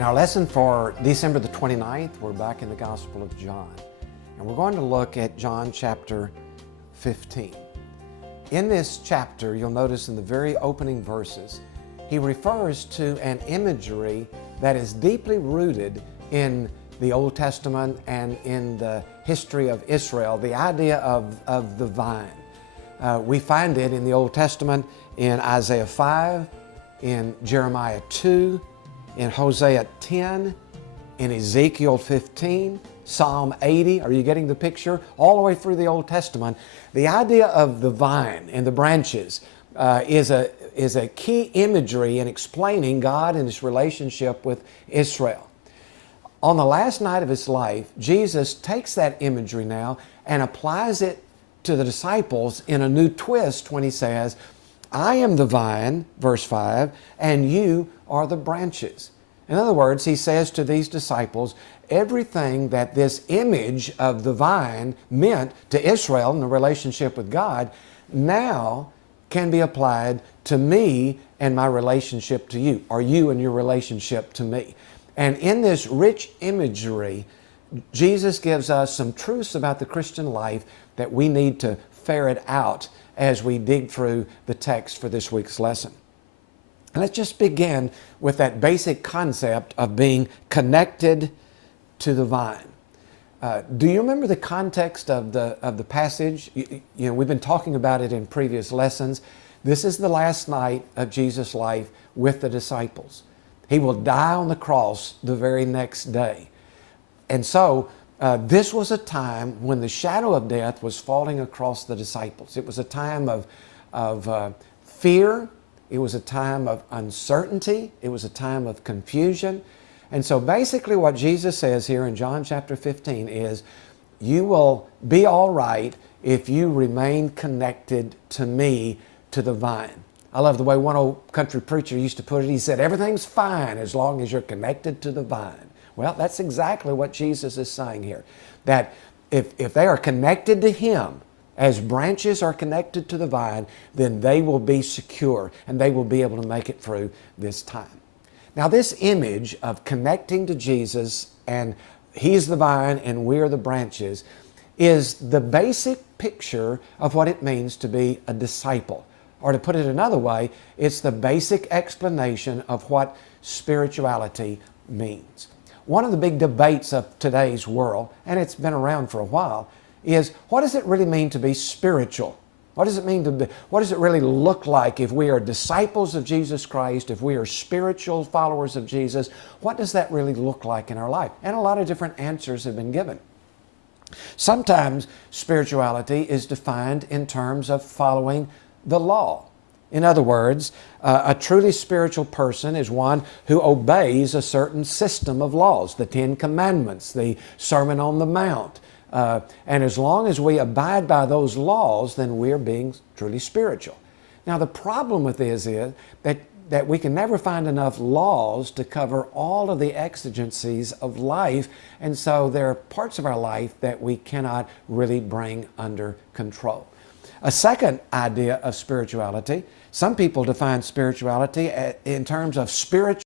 In our lesson for December the 29th, we're back in the Gospel of John. And we're going to look at John chapter 15. In this chapter, you'll notice in the very opening verses, he refers to an imagery that is deeply rooted in the Old Testament and in the history of Israel, the idea of the vine. We find it in the Old Testament in Isaiah 5, in Jeremiah 2, in Hosea 10, in Ezekiel 15, Psalm 80. Are you getting the picture? All the way through the Old Testament, the idea of the vine and the branches is a key imagery in explaining God and His relationship with Israel. On the last night of His life, Jesus takes that imagery now and applies it to the disciples in a new twist when He says, I am the vine, verse 5, and you are the branches. In other words, He says to these disciples, everything that this image of the vine meant to Israel in the relationship with God now can be applied to me and my relationship to you, or you and your relationship to me. And in this rich imagery, Jesus gives us some truths about the Christian life that we need to ferret out as we dig through the text for this week's lesson. And let's just begin with that basic concept of being connected to the vine. Do you remember the context of the passage? You know, we've been talking about it in previous lessons. This is the last night of Jesus' life with the disciples. He will die on the cross the very next day. And so this was a time when the shadow of death was falling across the disciples. It was a time of fear. It was a time of uncertainty. It was a time of confusion. And so basically what Jesus says here in John chapter 15 is, you will be all right if you remain connected to me, to the vine. I love the way one old country preacher used to put it. He said, everything's fine as long as you're connected to the vine. Well, that's exactly what Jesus is saying here. That if they are connected to Him, as branches are connected to the vine, then they will be secure and they will be able to make it through this time. Now, this image of connecting to Jesus and He's the vine and we're the branches is the basic picture of what it means to be a disciple. Or to put it another way, it's the basic explanation of what spirituality means. One of the big debates of today's world, and it's been around for a while, is what does it really mean to be spiritual? What does it mean to be, what does it really look like if we are disciples of Jesus Christ, if we are spiritual followers of Jesus? What does that really look like in our life? And a lot of different answers have been given. Sometimes spirituality is defined in terms of following the law. In other words, a truly spiritual person is one who obeys a certain system of laws, the Ten Commandments, the Sermon on the Mount. And as long as we abide by those laws, then we're being truly spiritual. Now, the problem with this is that we can never find enough laws to cover all of the exigencies of life, and so there are parts of our life that we cannot really bring under control. A second idea of spirituality, some people define spirituality in terms of spiritual